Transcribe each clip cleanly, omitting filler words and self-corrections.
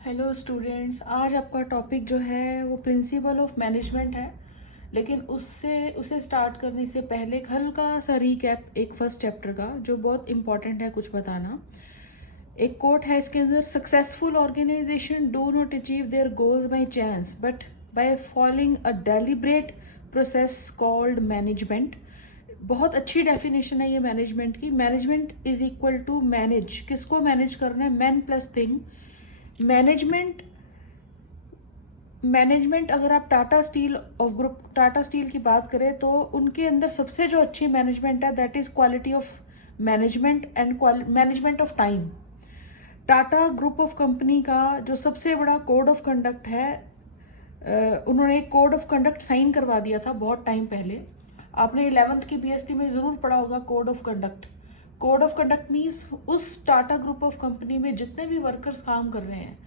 Hello students, आज आपका topic जो है वो प्रिंसिपल ऑफ मैनेजमेंट है। लेकिन उसे स्टार्ट करने से पहले एक हल्का सा रीकैप एक फर्स्ट चैप्टर का जो बहुत इंपॉर्टेंट है कुछ बताना। एक कोट है इसके अंदर, successful organisation do not achieve their goals by chance but by following a deliberate process called management. बहुत अच्छी डेफिनेशन है ये मैनेजमेंट की। Management is equal to manage, किसको मैनेज करना है? Man plus thing. Management management अगर आप टाटा स्टील की बात करें तो उनके अंदर सबसे जो अच्छी मैनेजमेंट है that is quality of management and management of time. Tata group of company का जो सबसे बड़ा कोड ऑफ कंडक्ट है, उन्होंने एक कोड ऑफ कंडक्ट साइन करवा दिया था बहुत टाइम पहले। आपने 11th की बीएसटी में ज़रूर पढ़ा होगा code of conduct. Code of conduct means उस टाटा ग्रुप ऑफ कंपनी में जितने भी वर्कर्स काम कर रहे हैं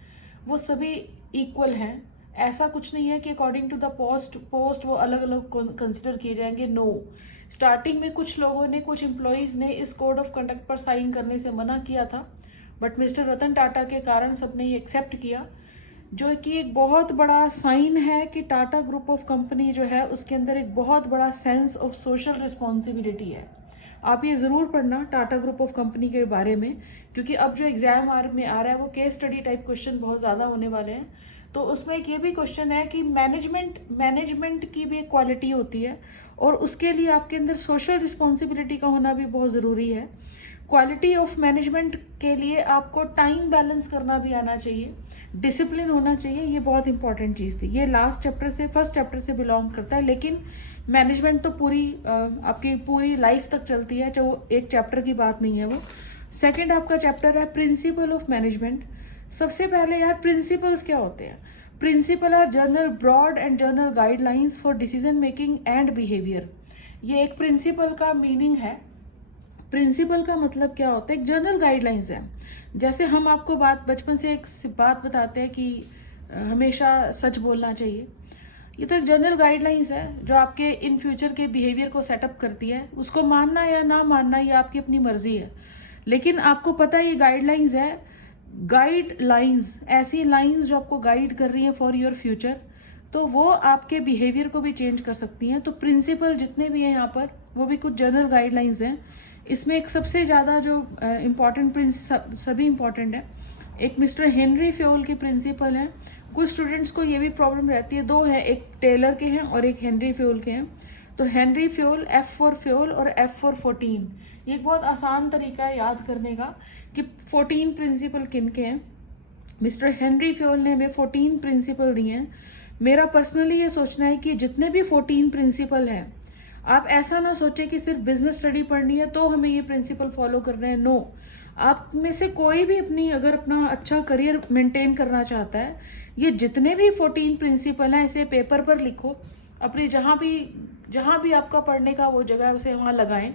वो सभी इक्वल हैं। ऐसा कुछ नहीं है कि अकॉर्डिंग टू द पोस्ट वो अलग अलग कंसिडर किए जाएंगे। नो, स्टार्टिंग में कुछ लोगों ने, कुछ एम्प्लॉयज़ ने इस कोड ऑफ कंडक्ट पर साइन करने से मना किया था, बट मिस्टर रतन टाटा के कारण सबने ये एक्सेप्ट किया, जो कि एक बहुत बड़ा साइन है कि टाटा ग्रुप ऑफ कंपनी जो है उसके अंदर एक बहुत बड़ा सेंस ऑफ सोशल रिस्पॉन्सिबिलिटी है। आप ये ज़रूर पढ़ना टाटा ग्रुप ऑफ कंपनी के बारे में, क्योंकि अब जो एग्जाम में आ रहा है वो केस स्टडी टाइप क्वेश्चन बहुत ज़्यादा होने वाले हैं। तो उसमें एक ये भी क्वेश्चन है कि मैनेजमेंट की भी एक क्वालिटी होती है और उसके लिए आपके अंदर सोशल रिस्पॉन्सिबिलिटी का होना भी बहुत ज़रूरी है। क्वालिटी ऑफ मैनेजमेंट के लिए आपको टाइम बैलेंस करना भी आना चाहिए, डिसिप्लिन होना चाहिए। ये बहुत इंपॉर्टेंट चीज़ थी। ये फर्स्ट चैप्टर से बिलोंग करता है, लेकिन मैनेजमेंट तो आपकी पूरी लाइफ तक चलती है, चाहे वो एक चैप्टर की बात नहीं है वो। सेकंड आपका चैप्टर है प्रिंसिपल ऑफ मैनेजमेंट। सबसे पहले यार, प्रिंसिपल्स क्या होते हैं? Principle are general broad and general guidelines for decision making and behaviour. ये एक प्रिंसिपल का मीनिंग है। प्रिंसिपल का मतलब क्या होता है? एक जनरल गाइडलाइंस है। जैसे हम आपको बचपन से एक बात बताते हैं कि हमेशा सच बोलना चाहिए। ये तो एक जनरल गाइडलाइंस है जो आपके इन फ्यूचर के बिहेवियर को सेटअप करती है। उसको मानना या ना मानना ये आपकी अपनी मर्जी है, लेकिन आपको पता है ये गाइडलाइंस है। गाइडलाइंस, ऐसी लाइंस जो आपको गाइड कर रही है फॉर योर फ्यूचर, तो वो आपके बिहेवियर को भी चेंज कर सकती हैं। तो प्रिंसिपल जितने भी हैं यहाँ पर वो भी कुछ जनरल गाइडलाइंस हैं। इसमें एक सबसे ज़्यादा जो सभी इम्पॉर्टेंट है, एक मिस्टर हेनरी फ्योल के प्रिंसिपल हैं। कुछ स्टूडेंट्स को ये भी प्रॉब्लम रहती है, दो हैं, एक टेलर के हैं और एक हेनरी फ्योल के हैं। तो Henry Fayol, F for Fayol और F फॉर 14। ये एक बहुत आसान तरीका है याद करने का कि 14 प्रिंसिपल किन के हैं। मिस्टर हेनरी फ्योल ने हमें 14 प्रिंसिपल दिए हैं। मेरा पर्सनली ये सोचना है कि जितने भी 14 प्रिंसिपल हैं, आप ऐसा ना सोचें कि सिर्फ बिजनेस स्टडी पढ़नी है तो हमें ये प्रिंसिपल फॉलो करना है। नो, आप में से कोई भी अगर अपना अच्छा करियर मेंटेन करना चाहता है, ये जितने भी 14 प्रिंसिपल हैं इसे पेपर पर लिखो, अपने जहाँ भी आपका पढ़ने का वो जगह है उसे वहाँ लगाएं।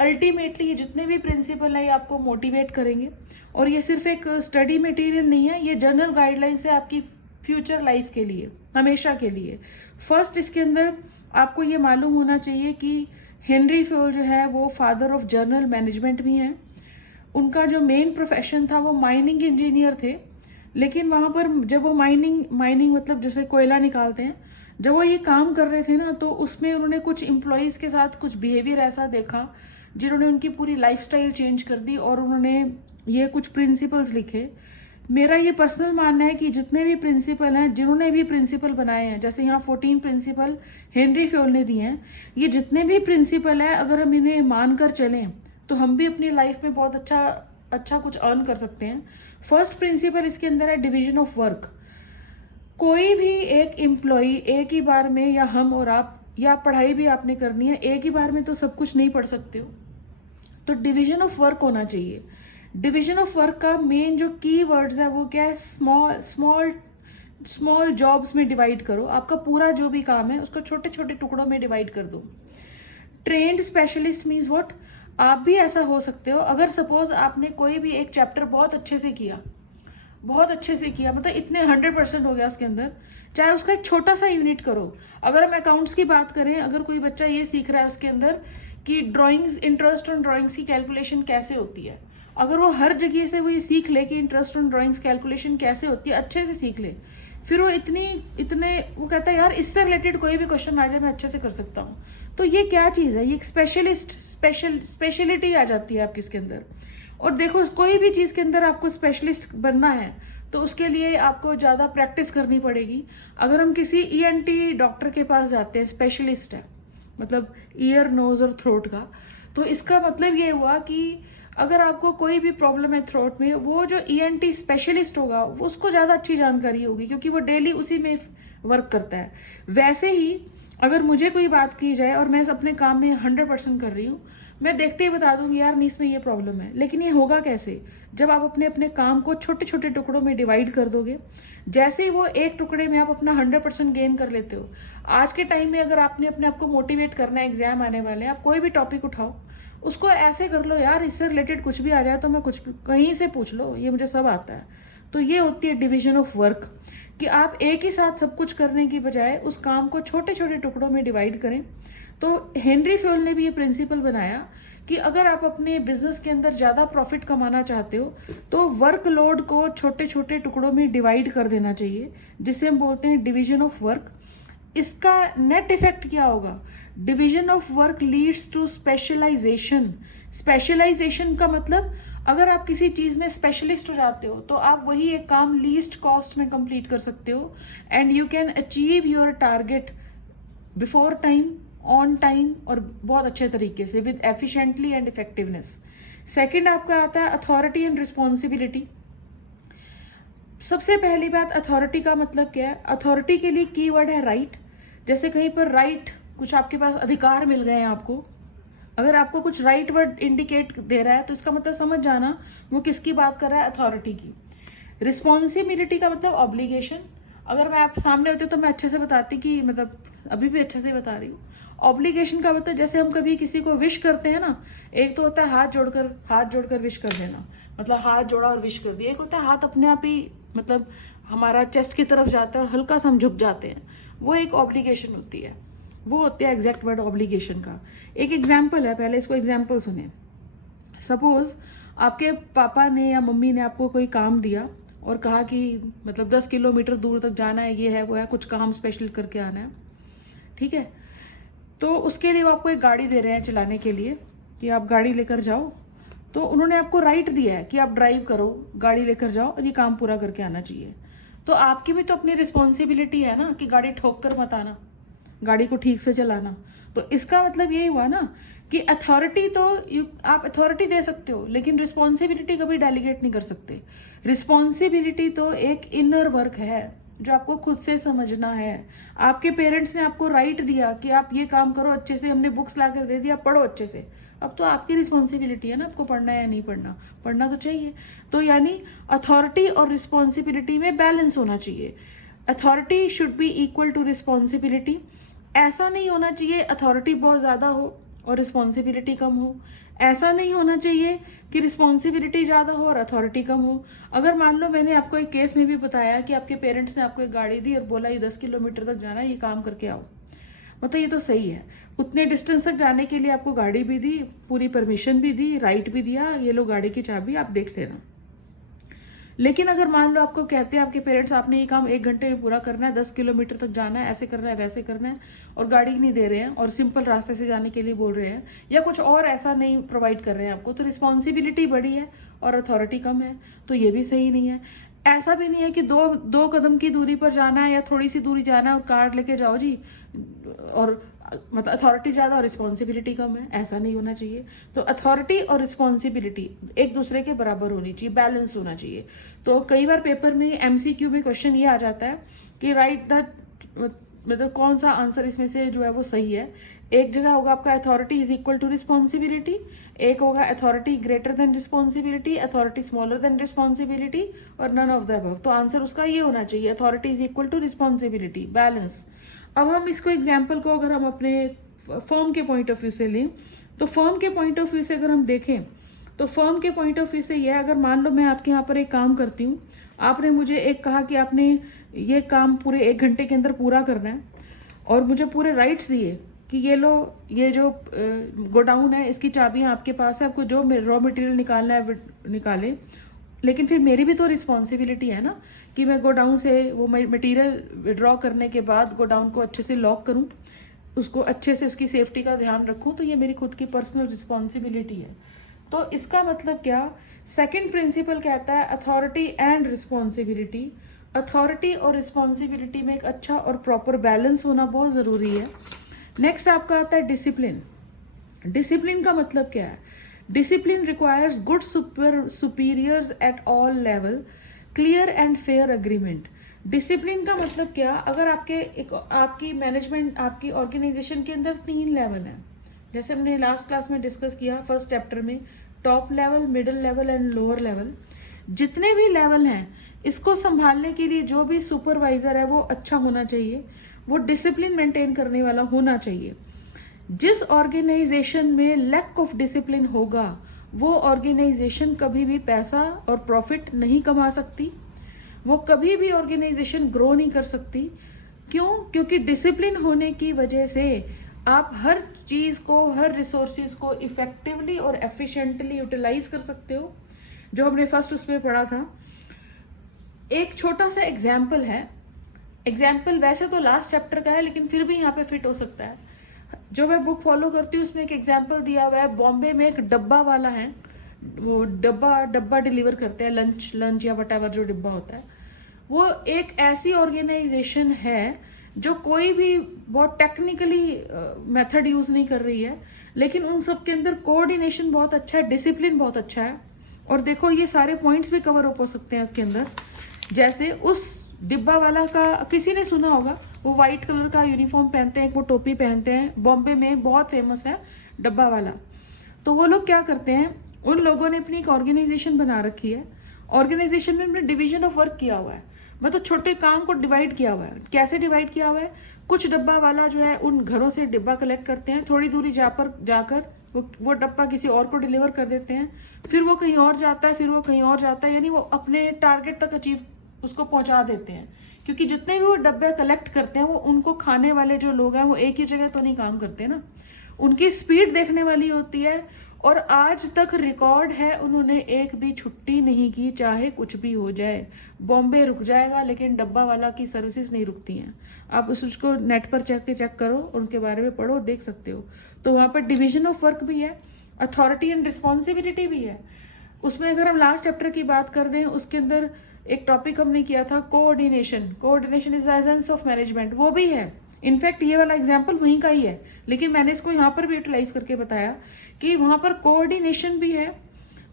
अल्टीमेटली ये जितने भी प्रिंसिपल हैं ये आपको मोटिवेट करेंगे, और ये सिर्फ एक स्टडी मटेरियल नहीं है, ये जनरल गाइडलाइंस है आपकी फ्यूचर लाइफ के लिए, हमेशा के लिए। फर्स्ट, इसके अंदर आपको ये मालूम होना चाहिए कि हेनरी फ्योल जो है वो फादर ऑफ जर्नल मैनेजमेंट भी हैं। उनका जो मेन प्रोफेशन था वो माइनिंग इंजीनियर थे, लेकिन वहाँ पर जब वो माइनिंग मतलब जैसे कोयला निकालते हैं, जब वो ये काम कर रहे थे ना, तो उसमें उन्होंने कुछ एम्प्लॉयज़ के साथ कुछ बिहेवियर ऐसा देखा जिन्होंने उनकी पूरी लाइफस्टाइल चेंज कर दी, और उन्होंने ये कुछ प्रिंसिपल्स लिखे। मेरा ये पर्सनल मानना है कि जितने भी प्रिंसिपल हैं, जिन्होंने भी प्रिंसिपल बनाए हैं, जैसे यहाँ 14 प्रिंसिपल हेनरी फ्योल ने दिए हैं, ये जितने भी प्रिंसिपल हैं अगर हम इन्हें मानकर चलें तो हम भी अपनी लाइफ में बहुत अच्छा कुछ अर्न कर सकते हैं। फर्स्ट प्रिंसिपल इसके अंदर है डिवीजन ऑफ वर्क। कोई भी एक एम्प्लॉय एक ही बार में, या हम और आप, या पढ़ाई भी आपने करनी है, एक ही बार में तो सब कुछ नहीं पढ़ सकते हो, तो डिवीजन ऑफ वर्क होना चाहिए। डिवीजन ऑफ वर्क का मेन जो की वर्ड्स है वो क्या है? स्मॉल जॉब्स में डिवाइड करो। आपका पूरा जो भी काम है उसको छोटे छोटे टुकड़ों में डिवाइड कर दो। Trend specialist means what? आप भी ऐसा हो सकते हो, अगर सपोज आपने कोई भी एक चैप्टर बहुत अच्छे से किया, मतलब इतने 100% हो गया उसके अंदर, चाहे उसका एक छोटा सा यूनिट करो। अगर हम अकाउंट्स की बात करें, अगर कोई बच्चा ये सीख रहा है उसके अंदर कि इंटरेस्ट ऑन ड्राइंग्स की कैलकुलेशन कैसे होती है, अगर वो हर जगह से वो ये सीख ले कि इंटरेस्ट ऑन ड्राइंग्स कैलकुलेशन कैसे होती है, अच्छे से सीख ले, फिर वो वो कहता है यार इससे रिलेटेड कोई भी क्वेश्चन आ जाए मैं अच्छे से कर सकता हूँ। तो ये क्या चीज़ है, ये एक स्पेशलिटी आ जाती है आपकी इसके अंदर। और देखो कोई भी चीज़ के अंदर आपको स्पेशलिस्ट बनना है तो उसके लिए आपको ज़्यादा प्रैक्टिस करनी पड़ेगी। अगर हम किसी ईएनटी डॉक्टर के पास जाते हैं, स्पेशलिस्ट है मतलब ईयर नोज और थ्रोट का, तो इसका मतलब ये हुआ कि अगर आपको कोई भी प्रॉब्लम है थ्रोट में, वो जो ईएनटी स्पेशलिस्ट होगा वो उसको ज़्यादा अच्छी जानकारी होगी क्योंकि वो डेली उसी में वर्क करता है। वैसे ही अगर मुझे कोई बात की जाए और मैं अपने काम में 100% कर रही हूँ, मैं देखते ही बता दूंगी यार नीस में ये प्रॉब्लम है, लेकिन ये होगा कैसे, जब आप अपने अपने काम को छोटे छोटे टुकड़ों में डिवाइड कर दोगे। जैसे ही वो एक टुकड़े में आप अपना 100% गेन कर लेते हो। आज के टाइम में अगर आपने अपने आप को मोटिवेट करना है, एग्जाम आने वाले हैं, आप कोई भी टॉपिक उठाओ, उसको ऐसे कर लो यार इससे रिलेटेड कुछ भी आ जाए तो मैं कुछ भी कहीं से पूछ लो, ये मुझे सब आता है। तो ये होती है डिवीजन ऑफ वर्क, कि आप एक ही साथ सब कुछ करने की बजाय उस काम को छोटे छोटे टुकड़ों में डिवाइड करें। तो हेनरी फ्योल ने भी ये प्रिंसिपल बनाया कि अगर आप अपने बिजनेस के अंदर ज़्यादा प्रॉफिट कमाना चाहते हो तो वर्कलोड को छोटे छोटे टुकड़ों में डिवाइड कर देना चाहिए, जिसे हम बोलते हैं डिवीजन ऑफ वर्क। इसका नेट इफेक्ट क्या होगा, division of work leads to specialisation. Specialisation का मतलब अगर आप किसी चीज़ में स्पेशलिस्ट हो जाते हो तो आप वही एक काम लीस्ट कॉस्ट में कंप्लीट कर सकते हो and you can achieve your target before time, on time और बहुत अच्छे तरीके से with efficiently and effectiveness. Second आपका आता है अथॉरिटी एंड रिस्पॉन्सिबिलिटी। सबसे पहली बात, अथॉरिटी का मतलब क्या है? अथॉरिटी के लिए कीवर्ड है राइट। जैसे कहीं पर राइट, कुछ आपके पास अधिकार मिल गए हैं आपको, अगर आपको कुछ राइट वर्ड इंडिकेट दे रहा है तो इसका मतलब समझ जाना वो किसकी बात कर रहा है, अथॉरिटी की। रिस्पॉन्सिबिलिटी का मतलब ऑब्लिगेशन। अगर मैं आप सामने होते तो मैं अच्छे से बताती कि मतलब अभी भी अच्छे से बता रही हूँ। ऑब्लिगेशन का मतलब जैसे हम कभी किसी को विश करते हैं ना, एक तो होता है हाथ जोड़कर विश कर देना, मतलब हाथ जोड़ा और विश कर दिया। एक होता है हाथ अपने आप ही मतलब हमारा चेस्ट की तरफ जाता है और हल्का सा हम झुक जाते हैं, वो एक ऑब्लिगेशन होती है। वो होते हैं एग्जैक्ट वर्ड ऑब्लिगेशन का। एक एग्जाम्पल है, पहले इसको एग्जाम्पल सुने। सपोज आपके पापा ने या मम्मी ने आपको कोई काम दिया और कहा कि मतलब 10 किलोमीटर दूर तक जाना है, ये है वो है, कुछ काम स्पेशल करके आना है, ठीक है। तो उसके लिए वो आपको एक गाड़ी दे रहे हैं चलाने के लिए कि आप गाड़ी लेकर जाओ। तो उन्होंने आपको राइट दिया है कि आप ड्राइव करो, गाड़ी लेकर जाओ और ये काम पूरा करके आना चाहिए। तो आपकी भी तो अपनी रिस्पॉन्सिबिलिटी है ना कि गाड़ी ठोक कर मत आना, गाड़ी को ठीक से चलाना। तो इसका मतलब यही हुआ ना कि अथॉरिटी तो आप अथॉरिटी दे सकते हो लेकिन रिस्पॉन्सिबिलिटी कभी डेलीगेट नहीं कर सकते। रिस्पॉन्सिबिलिटी तो एक इनर वर्क है जो आपको खुद से समझना है। आपके पेरेंट्स ने आपको राइट दिया कि आप ये काम करो अच्छे से, हमने बुक्स ला कर दे दिया, पढ़ो अच्छे से। अब तो आपकी रिस्पॉन्सिबिलिटी है ना आपको पढ़ना है या नहीं पढ़ना, पढ़ना तो चाहिए। तो यानी अथॉरिटी और रिस्पॉन्सिबिलिटी में बैलेंस होना चाहिए। Authority should be equal to responsibility. ऐसा नहीं होना चाहिए अथॉरिटी बहुत ज़्यादा हो और रिस्पॉन्सिबिलिटी कम हो। ऐसा नहीं होना चाहिए कि रिस्पॉन्सिबिलिटी ज़्यादा हो और अथॉरिटी कम हो। अगर मान लो मैंने आपको एक केस में भी बताया कि आपके पेरेंट्स ने आपको एक गाड़ी दी और बोला ये 10 किलोमीटर तक जाना है, ये काम करके आओ, मतलब ये तो सही है। उतने डिस्टेंस तक जाने के लिए आपको गाड़ी भी दी, पूरी परमिशन भी दी, राइट भी दिया, ये लो गाड़ी की चाबी, आप देख लेना। लेकिन अगर मान लो आपको कहते हैं आपके पेरेंट्स आपने ये काम 1 घंटे में पूरा करना है, 10 किलोमीटर तक जाना है, ऐसे करना है वैसे करना है, और गाड़ी नहीं दे रहे हैं और सिंपल रास्ते से जाने के लिए बोल रहे हैं या कुछ और ऐसा नहीं प्रोवाइड कर रहे हैं आपको, तो रिस्पॉन्सिबिलिटी बड़ी है और अथॉरिटी कम है, तो ये भी सही नहीं है। ऐसा भी नहीं है कि दो कदम की दूरी पर जाना है या थोड़ी सी दूरी जाना है और कार लेके जाओ जी, और मतलब अथॉरिटी ज़्यादा और रिस्पॉन्सिबिलिटी कम है, ऐसा नहीं होना चाहिए। तो अथॉरिटी और रिस्पॉन्सिबिलिटी एक दूसरे के बराबर होनी चाहिए, बैलेंस होना चाहिए। तो कई बार पेपर में एमसीक्यू में क्वेश्चन ये आ जाता है कि राइट द मतलब कौन सा आंसर इसमें से जो है वो सही है। एक जगह होगा आपका authority is equal to responsibility, एक होगा authority greater than responsibility, authority smaller than responsibility, और नन ऑफ द अबव। तो आंसर उसका ये होना चाहिए, authority is equal to responsibility, balance. अब हम इसको एग्जाम्पल को अगर हम अपने फर्म के पॉइंट ऑफ व्यू से लें, तो फर्म के पॉइंट ऑफ व्यू से अगर हम देखें तो फर्म के पॉइंट ऑफ व्यू से यह, अगर मान लो मैं आपके यहाँ पर एक काम करती हूँ, आपने मुझे एक कहा कि आपने ये काम पूरे 1 घंटे के अंदर पूरा करना है और मुझे पूरे राइट्स दिए कि ये लो, ये जो गोडाउन है इसकी चाबियां आपके पास है, आपको जो रॉ मटेरियल निकालना है निकालें, लेकिन फिर मेरी भी तो रिस्पॉन्सिबिलिटी है ना कि मैं गोडाउन से वो मटेरियल विड्रॉ करने के बाद गोडाउन को अच्छे से लॉक करूं, उसको अच्छे से उसकी सेफ्टी का ध्यान रखूं, तो ये मेरी खुद की पर्सनल रिस्पॉन्सिबिलिटी है। तो इसका मतलब क्या, सेकंड प्रिंसिपल कहता है अथॉरिटी एंड रिस्पॉन्सिबिलिटी। अथॉरिटी और रिस्पॉन्सिबिलिटी में एक अच्छा और प्रॉपर बैलेंस होना बहुत ज़रूरी है। नेक्स्ट आपका आता है डिसिप्लिन। डिसिप्लिन का मतलब क्या है? Discipline requires good superiors at all level, clear and fair agreement. Discipline का मतलब क्या, अगर आपकी मैनेजमेंट, आपकी ऑर्गेनाइजेशन के अंदर 3 लेवल हैं, जैसे हमने लास्ट क्लास में डिस्कस किया फर्स्ट चैप्टर में, top level, middle level and lower level. जितने भी लेवल हैं इसको संभालने के लिए जो भी सुपरवाइजर है वो अच्छा होना चाहिए, वो डिसिप्लिन मेंटेन करने वाला होना चाहिए। जिस ऑर्गेनाइजेशन में लैक ऑफ डिसिप्लिन होगा वो ऑर्गेनाइजेशन कभी भी पैसा और प्रॉफिट नहीं कमा सकती, वो कभी भी ऑर्गेनाइजेशन ग्रो नहीं कर सकती। क्यों? क्योंकि डिसिप्लिन होने की वजह से आप हर चीज को, हर रिसोर्सेज को इफेक्टिवली और एफिशिएंटली यूटिलाइज कर सकते हो, जो हमने फर्स्ट उसमें पढ़ा था। एक छोटा सा एग्जाम्पल है, एग्जाम्पल वैसे तो लास्ट चैप्टर का है लेकिन फिर भी यहाँ पे फिट हो सकता है। जो मैं बुक फॉलो करती हूँ उसमें एक एग्जाम्पल दिया हुआ है, बॉम्बे में एक डब्बा वाला है, वो डब्बा डिलीवर करते हैं, लंच या वट एवर जो डिब्बा होता है। वो एक ऐसी ऑर्गेनाइजेशन है जो कोई भी बहुत टेक्निकली मेथड यूज नहीं कर रही है, लेकिन उन सब के अंदर कोऑर्डिनेशन बहुत अच्छा है, डिसिप्लिन बहुत अच्छा है। और देखो ये सारे पॉइंट्स भी कवर हो सकते हैं इसके अंदर। जैसे उस डिब्बा वाला का किसी ने सुना होगा, वो व्हाइट कलर का यूनिफॉर्म पहनते हैं, वो टोपी पहनते हैं, बॉम्बे में बहुत फेमस है डब्बा वाला। तो वो लोग क्या करते हैं, उन लोगों ने अपनी एक ऑर्गेनाइजेशन बना रखी है। ऑर्गेनाइजेशन में उन्होंने डिवीजन ऑफ वर्क किया हुआ है, मतलब छोटे काम को डिवाइड किया हुआ है। कैसे डिवाइड किया हुआ है? कुछ डब्बा वाला जो है उन घरों से डिब्बा कलेक्ट करते हैं, थोड़ी दूरी जाकर वो डब्बा किसी और को डिलीवर कर देते हैं, फिर वो कहीं और जाता है, फिर वो कहीं और जाता है, यानी वो अपने टारगेट तक अचीव उसको पहुंचा देते हैं। क्योंकि जितने भी वो डब्बे कलेक्ट करते हैं वो उनको खाने वाले जो लोग हैं वो एक ही जगह तो नहीं काम करते ना, उनकी स्पीड देखने वाली होती है। और आज तक रिकॉर्ड है उन्होंने एक भी छुट्टी नहीं की, चाहे कुछ भी हो जाए। बॉम्बे रुक जाएगा लेकिन डब्बा वाला की सर्विसेज नहीं रुकती हैं। आप उसको नेट पर चेक करो, उनके बारे में पढ़ो, देख सकते हो। तो वहाँ पर डिवीजन ऑफ वर्क भी है, अथॉरिटी एंड रिस्पॉन्सिबिलिटी भी है। उसमें अगर हम लास्ट चैप्टर की बात कर दें, उसके अंदर एक टॉपिक हमने किया था coordination. Coordination is the essence of management, वो भी है। इनफैक्ट ये वाला एग्जाम्पल वहीं का ही है, लेकिन मैंने इसको यहाँ पर भी यूटिलाइज करके बताया कि वहाँ पर कोऑर्डिनेशन भी है,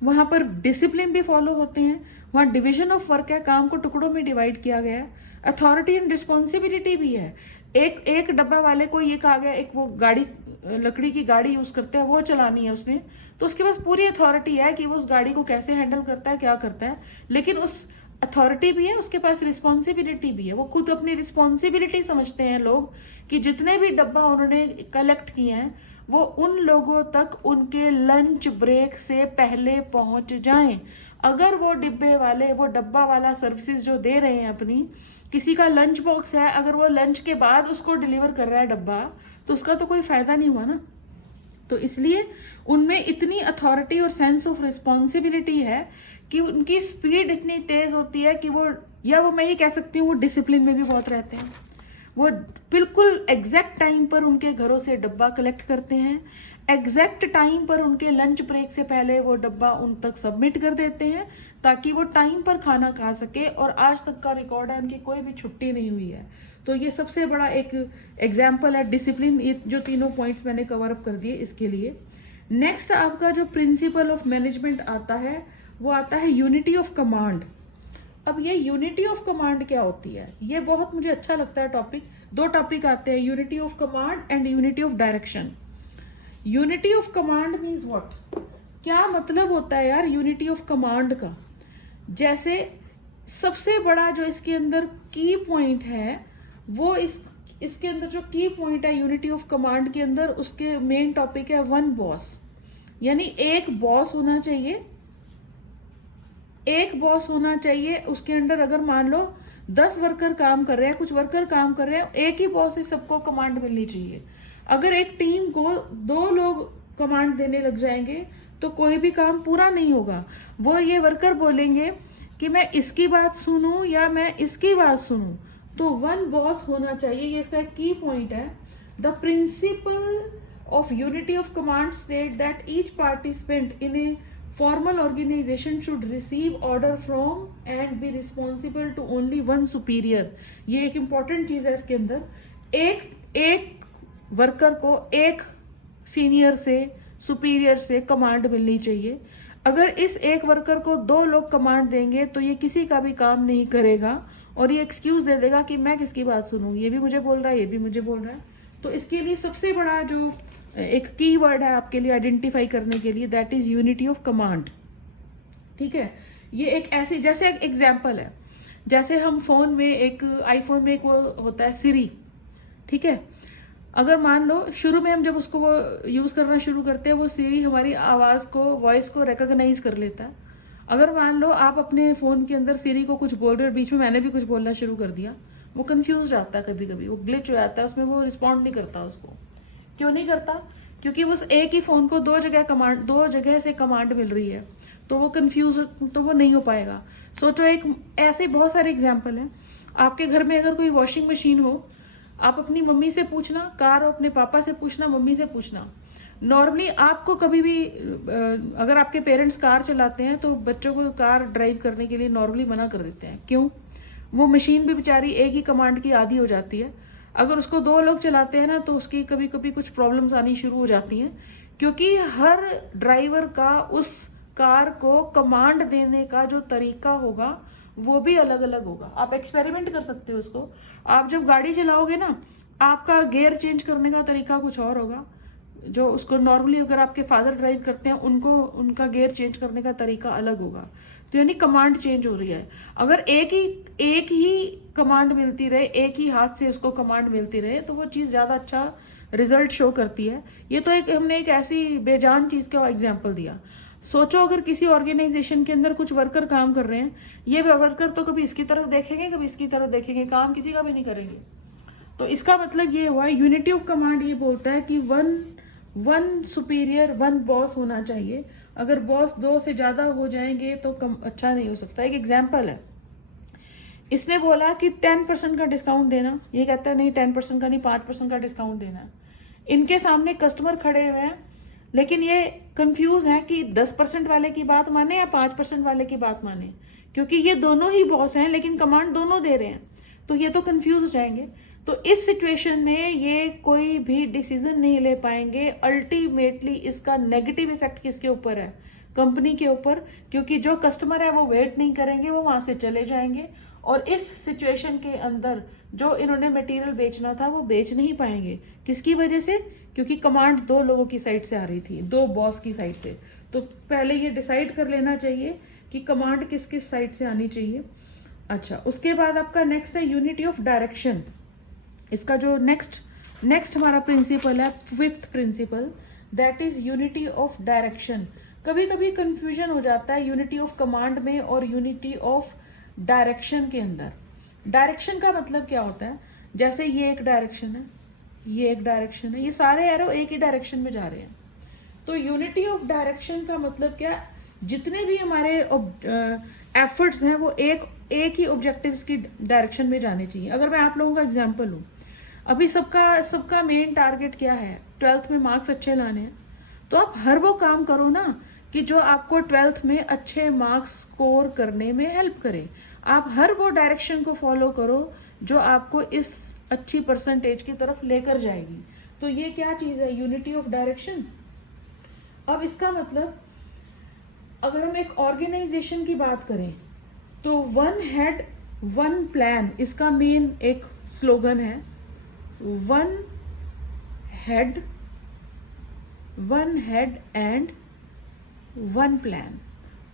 वहाँ पर डिसिप्लिन भी फॉलो होते हैं, वहाँ डिवीजन ऑफ वर्क है, काम को टुकड़ों में डिवाइड किया गया है, अथॉरिटी एंड रिस्पॉन्सिबिलिटी भी है। एक डब्बा वाले को ये कहा गया, एक वो गाड़ी, लकड़ी की गाड़ी यूज करते हैं, वो चलानी है उसने, तो उसके पास पूरी अथॉरिटी है कि वो उस गाड़ी को कैसे हैंडल करता है, क्या करता है। लेकिन उस अथॉरिटी भी है, उसके पास रिस्पॉन्सिबिलिटी भी है। वो खुद अपनी रिस्पॉन्सिबिलिटी समझते हैं लोग कि जितने भी डब्बा उन्होंने कलेक्ट किए हैं वो उन लोगों तक उनके लंच ब्रेक से पहले पहुंच जाएं। अगर वो डिब्बे वाले, वो डब्बा वाला सर्विसेज जो दे रहे हैं अपनी, किसी का लंच बॉक्स है, अगर वो लंच के बाद उसको डिलीवर कर रहा है डब्बा, तो उसका तो कोई फायदा नहीं हुआ ना। तो इसलिए उनमें इतनी अथॉरिटी और सेंस ऑफ रिस्पॉन्सिबिलिटी है कि उनकी स्पीड इतनी तेज होती है कि वो, या वो मैं ये कह सकती हूँ, वो डिसिप्लिन में भी बहुत रहते हैं। वो बिल्कुल एग्जैक्ट टाइम पर उनके घरों से डब्बा कलेक्ट करते हैं, एग्जैक्ट टाइम पर उनके लंच ब्रेक से पहले वो डब्बा उन तक सबमिट कर देते हैं ताकि वो टाइम पर खाना खा सके। और आज तक का रिकॉर्ड है, उनकी कोई भी छुट्टी नहीं हुई है। तो ये सबसे बड़ा एक एग्जाम्पल है डिसिप्लिन। ये जो तीनों पॉइंट्स मैंने कवर अप कर दिए इसके लिए। नेक्स्ट आपका जो प्रिंसिपल ऑफ मैनेजमेंट आता है वो आता है यूनिटी ऑफ कमांड। अब ये यूनिटी ऑफ कमांड क्या होती है, ये बहुत मुझे अच्छा लगता है टॉपिक। 2 टॉपिक आते हैं, unity of command and unity of direction. Unity of command means what, क्या मतलब होता है यार यूनिटी ऑफ कमांड का। जैसे सबसे बड़ा जो इसके अंदर की पॉइंट है वो इसके अंदर जो की पॉइंट है यूनिटी ऑफ कमांड के अंदर, उसके मेन टॉपिक है 1 बॉस। यानी एक बॉस होना चाहिए, एक बॉस होना चाहिए। उसके अंडर अगर मान लो 10 वर्कर काम कर रहे हैं, कुछ वर्कर काम कर रहे हैं, एक ही बॉस से सबको कमांड मिलनी चाहिए। अगर एक टीम को 2 लोग कमांड देने लग जाएंगे तो कोई भी काम पूरा नहीं होगा। वो ये वर्कर बोलेंगे कि मैं इसकी बात सुनूं या मैं इसकी बात सुनूं, तो वन बॉस होना चाहिए। ये इसका एक की पॉइंट है। The principle of unity of command state that each participant in a formal organization should receive order from and be responsible to only one superior। ये एक important चीज है इसके अंदर। एक वर्कर को एक सीनियर से, सुपीरियर से कमांड मिलनी चाहिए। अगर इस एक वर्कर को 2 लोग कमांड देंगे तो ये किसी का भी काम नहीं करेगा और ये एक्सक्यूज दे देगा कि मैं किसकी बात सुनूं, ये भी मुझे बोल रहा है, ये भी मुझे बोल रहा है। तो इसके लिए सबसे बड़ा जो एक की वर्ड है आपके लिए आइडेंटिफाई करने के लिए, that is unity of command. ठीक है, ये एक ऐसी, जैसे एक एग्जाम्पल है, जैसे हम फोन में एक आईफोन में एक वो होता है सिरी। ठीक है, अगर मान लो शुरू में हम जब उसको वो यूज करना शुरू करते हैं, वो सिरी हमारी आवाज को, वॉइस को रिकॉग्नाइज कर लेता है। अगर मान लो आप अपने फोन के अंदर सिरी को कुछ बोल रहे हो, बीच में मैंने भी कुछ बोलना शुरू कर दिया, वो कंफ्यूज आता है, कभी कभी वो ग्लिच हो जाता है, उसमें वो रिस्पॉन्ड नहीं करता उसको। क्यों नहीं करता? क्योंकि उस एक ही फोन को 2 जगह से कमांड मिल रही है, तो वो कंफ्यूज, तो वो नहीं हो पाएगा। सोचो, एक ऐसे बहुत सारे एग्जाम्पल हैं। आपके घर में अगर कोई वॉशिंग मशीन हो, आप अपनी मम्मी से पूछना, कार हो अपने पापा से पूछना, मम्मी से पूछना। नॉर्मली आपको कभी भी अगर आपके पेरेंट्स कार चलाते हैं तो बच्चों को कार ड्राइव करने के लिए नॉर्मली मना कर देते हैं। क्यों? वो मशीन भी बेचारी एक ही कमांड की आदी हो जाती है। अगर उसको 2 लोग चलाते हैं ना, तो उसकी कभी कभी कुछ प्रॉब्लम्स आनी शुरू हो जाती हैं, क्योंकि हर ड्राइवर का उस कार को कमांड देने का जो तरीका होगा वो भी अलग अलग होगा। आप एक्सपेरिमेंट कर सकते हो उसको। आप जब गाड़ी चलाओगे ना, आपका गियर चेंज करने का तरीका कुछ और होगा, जो उसको नॉर्मली अगर आपके फादर ड्राइव करते हैं उनको उनका गियर चेंज करने का तरीका अलग होगा। तो यानी कमांड चेंज हो रही है। अगर एक ही कमांड मिलती रहे, एक ही हाथ से उसको कमांड मिलती रहे, तो वो चीज़ ज़्यादा अच्छा रिजल्ट शो करती है। ये तो हमने एक ऐसी बेजान चीज़ का एग्जाम्पल दिया। सोचो, अगर किसी ऑर्गेनाइजेशन के अंदर कुछ वर्कर काम कर रहे हैं, ये वर्कर तो कभी इसकी तरफ देखेंगे, कभी इसकी तरफ देखेंगे, काम किसी का भी नहीं करेंगे। तो इसका मतलब ये हुआ, यूनिटी ऑफ कमांड ये बोलता है कि वन सुपीरियर, वन बॉस होना चाहिए। अगर बॉस 2 से ज्यादा हो जाएंगे तो अच्छा नहीं हो सकता। एक एग्जाम्पल है, इसने बोला कि 10% का डिस्काउंट देना, ये कहता है नहीं 10% का नहीं, 5% का डिस्काउंट देना है। इनके सामने कस्टमर खड़े हुए हैं, लेकिन ये कंफ्यूज है कि 10% वाले की बात माने या 5% वाले की बात माने, क्योंकि ये दोनों ही बॉस हैं लेकिन कमांड दोनों दे रहे हैं, तो ये तो कंफ्यूज हो जाएंगे। तो इस सिचुएशन में ये कोई भी डिसीजन नहीं ले पाएंगे। अल्टीमेटली इसका नेगेटिव इफेक्ट किसके ऊपर है? कंपनी के ऊपर, क्योंकि जो कस्टमर है वो वेट नहीं करेंगे, वो वहां से चले जाएंगे और इस सिचुएशन के अंदर जो इन्होंने मटेरियल बेचना था वो बेच नहीं पाएंगे। किसकी वजह से? क्योंकि कमांड 2 लोगों की साइड से आ रही थी, 2 बॉस की साइड से। तो पहले ये डिसाइड कर लेना चाहिए कि कमांड किस किस साइड से आनी चाहिए। अच्छा, उसके बाद आपका नेक्स्ट है यूनिटी ऑफ डायरेक्शन। इसका जो नेक्स्ट हमारा प्रिंसिपल है, 5th principle, that is unity of direction. कभी कभी कंफ्यूजन हो जाता है यूनिटी ऑफ कमांड में और यूनिटी ऑफ डायरेक्शन के अंदर। डायरेक्शन का मतलब क्या होता है? जैसे ये एक डायरेक्शन है, ये एक डायरेक्शन है, ये सारे एरो एक ही डायरेक्शन में जा रहे हैं। तो यूनिटी ऑफ डायरेक्शन का मतलब क्या? जितने भी हमारे एफर्ट्स हैं वो एक ही ऑब्जेक्टिव्स की डायरेक्शन में जाने चाहिए। अगर मैं आप लोगों का एग्जांपल लूँ, अभी सबका मेन टारगेट क्या है? 12th में मार्क्स अच्छे लाने हैं। तो आप हर वो काम करो ना कि जो आपको 12th में अच्छे मार्क्स स्कोर करने में हेल्प करे। आप हर वो डायरेक्शन को फॉलो करो जो आपको इस अच्छी परसेंटेज की तरफ लेकर जाएगी। तो ये क्या चीज़ है? Unity of direction. अब इसका मतलब अगर हम एक ऑर्गेनाइजेशन की बात करें तो 1 हेड 1 प्लान, इसका मेन एक स्लोगन है। 1 हेड एंड 1 प्लान।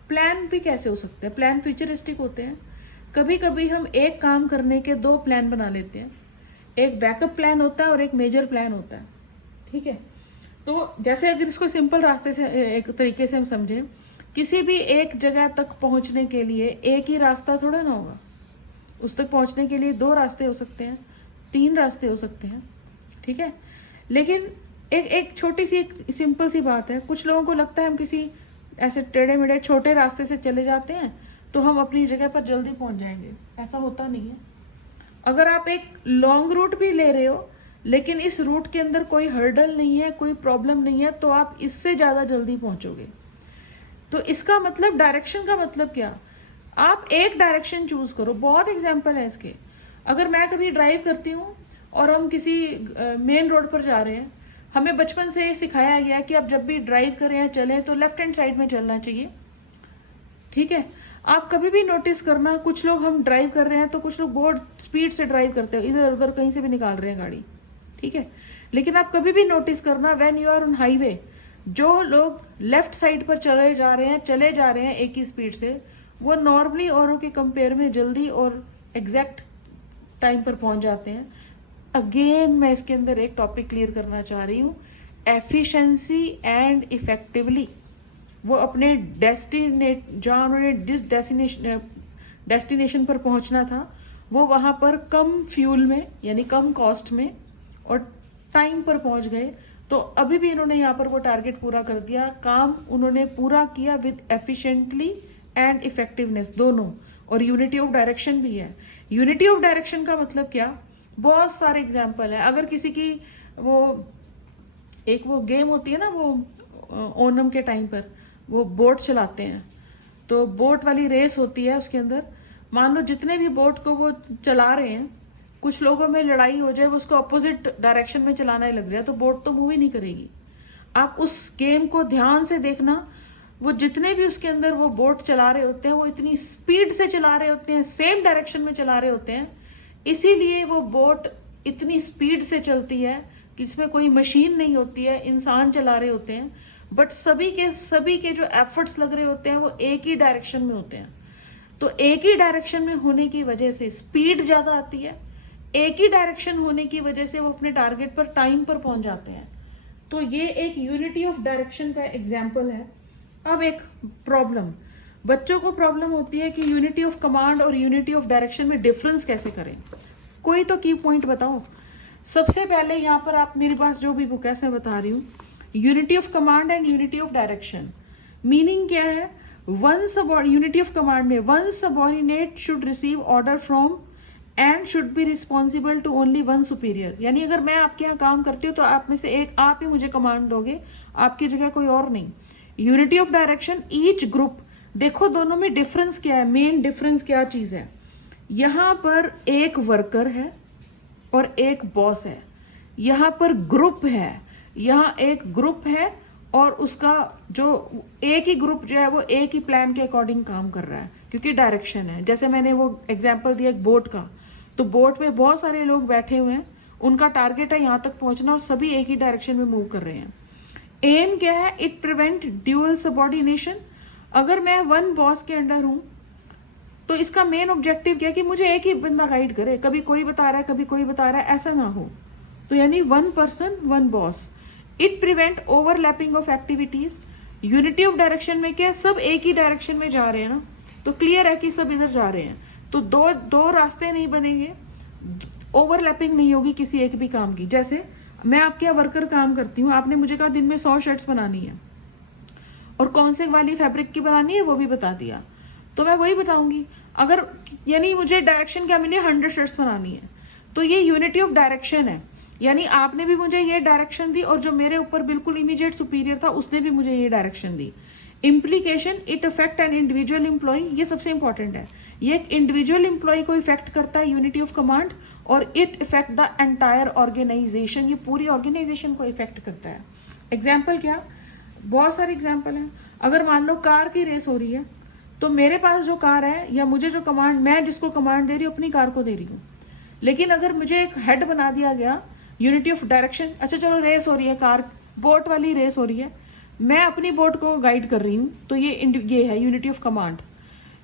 प्लान भी कैसे हो सकते हैं? प्लान फ्यूचरिस्टिक होते हैं। कभी कभी हम एक काम करने के 2 प्लान बना लेते हैं। एक बैकअप प्लान होता है और एक मेजर प्लान होता है। ठीक है, तो जैसे अगर इसको सिंपल रास्ते से, एक तरीके से हम समझें, किसी भी एक जगह तक पहुंचने के लिए एक ही रास्ता थोड़ा ना होगा। उस तक पहुंचने के लिए 2 रास्ते हो सकते हैं, 3 रास्ते हो सकते हैं। ठीक है, लेकिन एक एक छोटी सी एक सिंपल सी बात है, कुछ लोगों को लगता है हम किसी ऐसे टेढ़े मेढ़े छोटे रास्ते से चले जाते हैं तो हम अपनी जगह पर जल्दी पहुंच जाएंगे। ऐसा होता नहीं है। अगर आप एक लॉन्ग रूट भी ले रहे हो लेकिन इस रूट के अंदर कोई हर्डल नहीं है, कोई प्रॉब्लम नहीं है, तो आप इससे ज़्यादा जल्दी पहुंचोगे। तो इसका मतलब डायरेक्शन का मतलब क्या, आप एक डायरेक्शन चूज करो। बहुत एग्जाम्पल है इसके। अगर मैं कभी ड्राइव करती हूँ और हम किसी मेन रोड पर जा रहे हैं, हमें बचपन से ये सिखाया गया कि आप जब भी ड्राइव करें या चलें तो लेफ्ट हैंड साइड में चलना चाहिए, ठीक है। आप कभी भी नोटिस करना, कुछ लोग हम ड्राइव कर रहे हैं तो कुछ लोग बहुत स्पीड से ड्राइव करते हैं, इधर उधर कहीं से भी निकाल रहे हैं गाड़ी, ठीक है। लेकिन आप कभी भी नोटिस करना, when you are on highway, जो लोग लेफ्ट साइड पर चले जा रहे हैं एक ही स्पीड से, वो नॉर्मली औरों के कंपेयर में जल्दी और एग्जैक्ट टाइम पर पहुंच जाते हैं। अगेन मैं इसके अंदर एक टॉपिक क्लियर करना चाह रही हूँ, एफिशिएंसी एंड इफेक्टिवली। वो अपने जहाँ उन्होंने जिस डेस्टिनेशन पर पहुंचना था, वो वहाँ पर कम फ्यूल में यानी कम कॉस्ट में और टाइम पर पहुंच गए। तो अभी भी इन्होंने यहाँ पर वो टारगेट पूरा कर दिया, काम उन्होंने पूरा किया विद एफिशिएंटली एंड इफेक्टिवनेस दोनों। और यूनिटी ऑफ डायरेक्शन भी है। यूनिटी ऑफ डायरेक्शन का मतलब क्या, बहुत सारे एग्जाम्पल है। अगर किसी की वो एक वो गेम होती है ना, वो ओनम के टाइम पर वो बोट चलाते हैं, तो बोट वाली रेस होती है। उसके अंदर मान लो जितने भी बोट को वो चला रहे हैं, कुछ लोगों में लड़ाई हो जाए, वो उसको अपोजिट डायरेक्शन में चलाना ही लग जाए, तो बोट तो मूव ही नहीं करेगी। आप उस गेम को ध्यान से देखना, वो जितने भी उसके अंदर वो बोट चला रहे होते हैं, वो इतनी स्पीड से चला रहे होते हैं, सेम डायरेक्शन में चला रहे होते हैं। इसीलिए वो बोट इतनी स्पीड से चलती है कि इसमें कोई मशीन नहीं होती है, इंसान चला रहे होते हैं। बट सभी के जो एफर्ट्स लग रहे होते हैं वो एक ही डायरेक्शन में होते हैं। तो एक ही डायरेक्शन में होने की वजह से स्पीड ज्यादा आती है, एक ही डायरेक्शन होने की वजह से वो अपने टारगेट पर टाइम पर पहुंच जाते हैं। तो ये एक यूनिटी ऑफ डायरेक्शन का एग्जाम्पल है। अब एक प्रॉब्लम, बच्चों को प्रॉब्लम होती है कि यूनिटी ऑफ कमांड और यूनिटी ऑफ डायरेक्शन में डिफरेंस कैसे करें। कोई तो की पॉइंट बताओ। सबसे पहले यहाँ पर आप मेरे पास जो भी बुक है मैं बता रही हूँ, unity of command and unity of direction meaning क्या है। यूनिटी ऑफ कमांड में one subordinate should receive order from and should be responsible to only one superior. यानी अगर मैं आपके यहाँ काम करती हूँ तो आप में से एक आप ही मुझे कमांड दोगे, आपकी जगह कोई और नहीं। Unity of direction, each group, देखो दोनों में डिफरेंस क्या है, मेन डिफरेंस क्या चीज है। यहाँ पर एक वर्कर है और एक बॉस है, यहाँ पर ग्रुप है, यहाँ एक ग्रुप है और उसका जो एक ही ग्रुप जो है वो एक ही प्लान के अकॉर्डिंग काम कर रहा है, क्योंकि डायरेक्शन है। जैसे मैंने वो एग्जांपल दिया एक बोट का, तो बोट में बहुत सारे लोग बैठे हुए हैं, उनका टारगेट है यहाँ तक पहुंचना और सभी एक ही डायरेक्शन में मूव कर रहे हैं। एम क्या है, इट प्रिवेंट ड्यूअल सबऑर्डिनेशन। अगर मैं वन बॉस के अंडर हूं तो इसका मेन ऑब्जेक्टिव क्या है कि मुझे एक ही बंदा गाइड करे, कभी कोई बता रहा है कभी कोई बता रहा है, ऐसा ना हो। तो यानी one person one boss. It prevent overlapping of activities. Unity of direction में क्या है, सब एक ही डायरेक्शन में जा रहे हैं ना, तो क्लियर है कि सब इधर जा रहे हैं, तो दो रास्ते नहीं बनेंगे, ओवरलैपिंग नहीं होगी किसी एक भी काम की। जैसे मैं आपके यहाँ वर्कर काम करती हूँ, आपने मुझे कहा दिन में 100 शर्ट्स बनानी है और कौन से वाली फैब्रिक की बनानी है वो भी बता दिया, तो मैं वही बताऊंगी। अगर यानी मुझे डायरेक्शन क्या मिली, 100 शर्ट्स बनानी है, तो ये यूनिटी ऑफ डायरेक्शन है। यानी आपने भी मुझे ये डायरेक्शन दी और जो मेरे ऊपर बिल्कुल इमीडिएट सुपीरियर था उसने भी मुझे ये डायरेक्शन दी। Implication, it affect an individual employee, ये सबसे इंपॉर्टेंट है। ये एक इंडिविजुअल एम्प्लॉय को इफेक्ट करता है यूनिटी ऑफ कमांड, और it effect the entire organisation, ये पूरी ऑर्गेनाइजेशन को इफेक्ट करता है। एग्जाम्पल क्या, बहुत सारे एग्जाम्पल हैं। अगर मान लो कार की रेस हो रही है, तो मेरे पास जो कार है या मुझे जो कमांड, मैं जिसको कमांड दे रही हूँ अपनी कार को दे रही हूँ। लेकिन अगर मुझे एक हेड बना दिया गया, यूनिटी ऑफ डायरेक्शन, अच्छा चलो रेस हो रही है, कार बोट वाली रेस हो रही है, मैं अपनी बोट को गाइड कर रही हूँ, तो ये है यूनिटी ऑफ कमांड।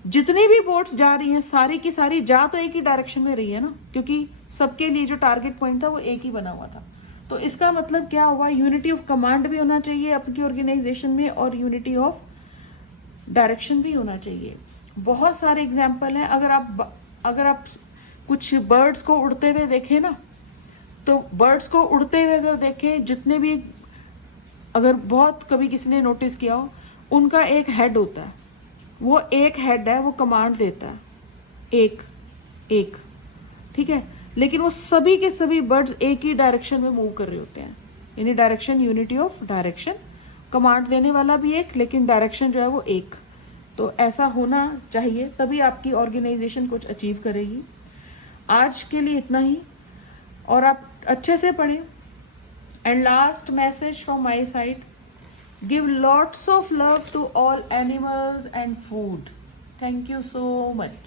जितनी भी बोट्स जा रही हैं सारी की सारी जा तो एक ही डायरेक्शन में रही है ना, क्योंकि सबके लिए जो टारगेट पॉइंट था वो एक ही बना हुआ था। तो इसका मतलब क्या हुआ, यूनिटी ऑफ कमांड भी होना चाहिए आपकी ऑर्गेनाइजेशन में और यूनिटी ऑफ डायरेक्शन भी होना चाहिए। बहुत सारे एग्जाम्पल हैं। अगर आप कुछ बर्ड्स को उड़ते हुए देखें ना, तो बर्ड्स को उड़ते हुए अगर देखें, जितने भी, अगर बहुत कभी किसी ने नोटिस किया हो, उनका एक हेड होता है, वो एक हेड है, वो कमांड देता है, एक एक, ठीक है, लेकिन वो सभी के सभी बर्ड्स एक ही डायरेक्शन में मूव कर रहे होते हैं, यानी direction, unity of direction, command देने वाला भी एक, लेकिन डायरेक्शन जो है वो एक। तो ऐसा होना चाहिए, तभी आपकी ऑर्गेनाइजेशन कुछ अचीव करेगी। आज के लिए इतना ही, और आप अच्छे से पढ़ें। And last message from my side, give lots of love to all animals and food. Thank you so much.